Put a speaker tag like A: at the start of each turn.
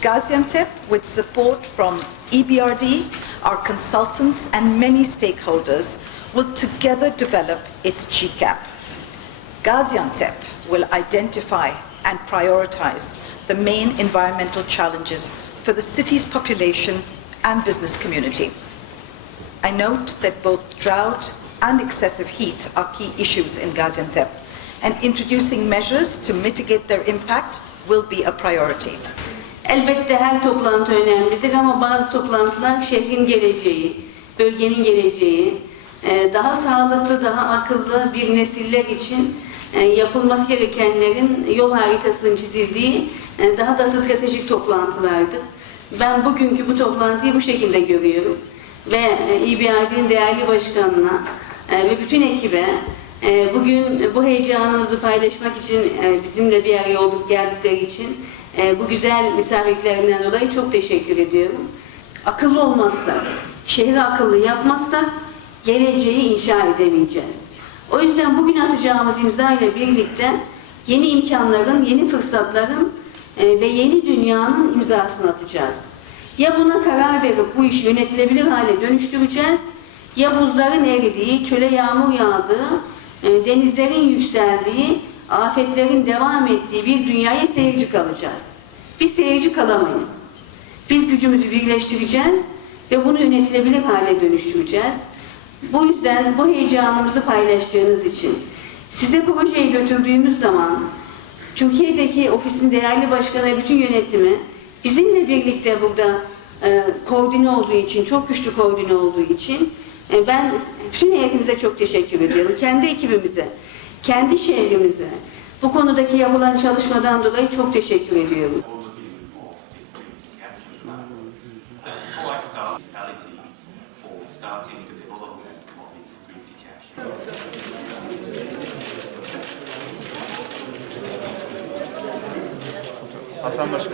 A: Gaziantep, with support from EBRD, our consultants, and many stakeholders, will together develop its GCAP. Gaziantep will identify and prioritize the main environmental challenges for the city's population and business community. I note that both drought and excessive heat are key issues in Gaziantep, and introducing measures to mitigate their impact will be a priority.
B: Elbette her toplantı önemlidir ama bazı toplantılar şehrin geleceği, bölgenin geleceği, e, daha sağlıklı, daha akıllı bir nesiller için e, yapılması gerekenlerin yol haritasının çizildiği e, daha da stratejik toplantılardır. Ben bugünkü bu toplantıyı bu şekilde görüyorum ve İBAD'nin değerli başkanına ve bütün ekibe bugün bu heyecanımızı paylaşmak için e, bizimle bir araya olduk geldikleri için e, bu güzel misafirlerinden dolayı çok teşekkür ediyorum. Akıllı olmazsak, şehri akıllı yapmazsak geleceği inşa edemeyeceğiz. O yüzden bugün atacağımız imza ile birlikte yeni imkanların, yeni fırsatların e, ve yeni dünyanın imzasını atacağız. Ya buna karar verip bu işi yönetilebilir hale dönüştüreceğiz, ya buzların eridiği, çöle yağmur yağdığı, denizlerin yükseldiği, afetlerin devam ettiği bir dünyaya seyirci kalacağız. Biz seyirci kalamayız. Biz gücümüzü birleştireceğiz ve bunu yönetilebilir hale dönüştüreceğiz. Bu yüzden bu heyecanımızı paylaştığınız için size projeyi götürdüğümüz zaman Türkiye'deki ofisin değerli başkanı bütün yönetimi bizimle birlikte burada e, koordine olduğu için, çok güçlü koordine olduğu için ben bütün heyetimize çok teşekkür ediyorum. Kendi ekibimize, kendi şehrimize, bu konudaki yapılan çalışmadan dolayı çok teşekkür ediyorum.
C: Hasan Başkan.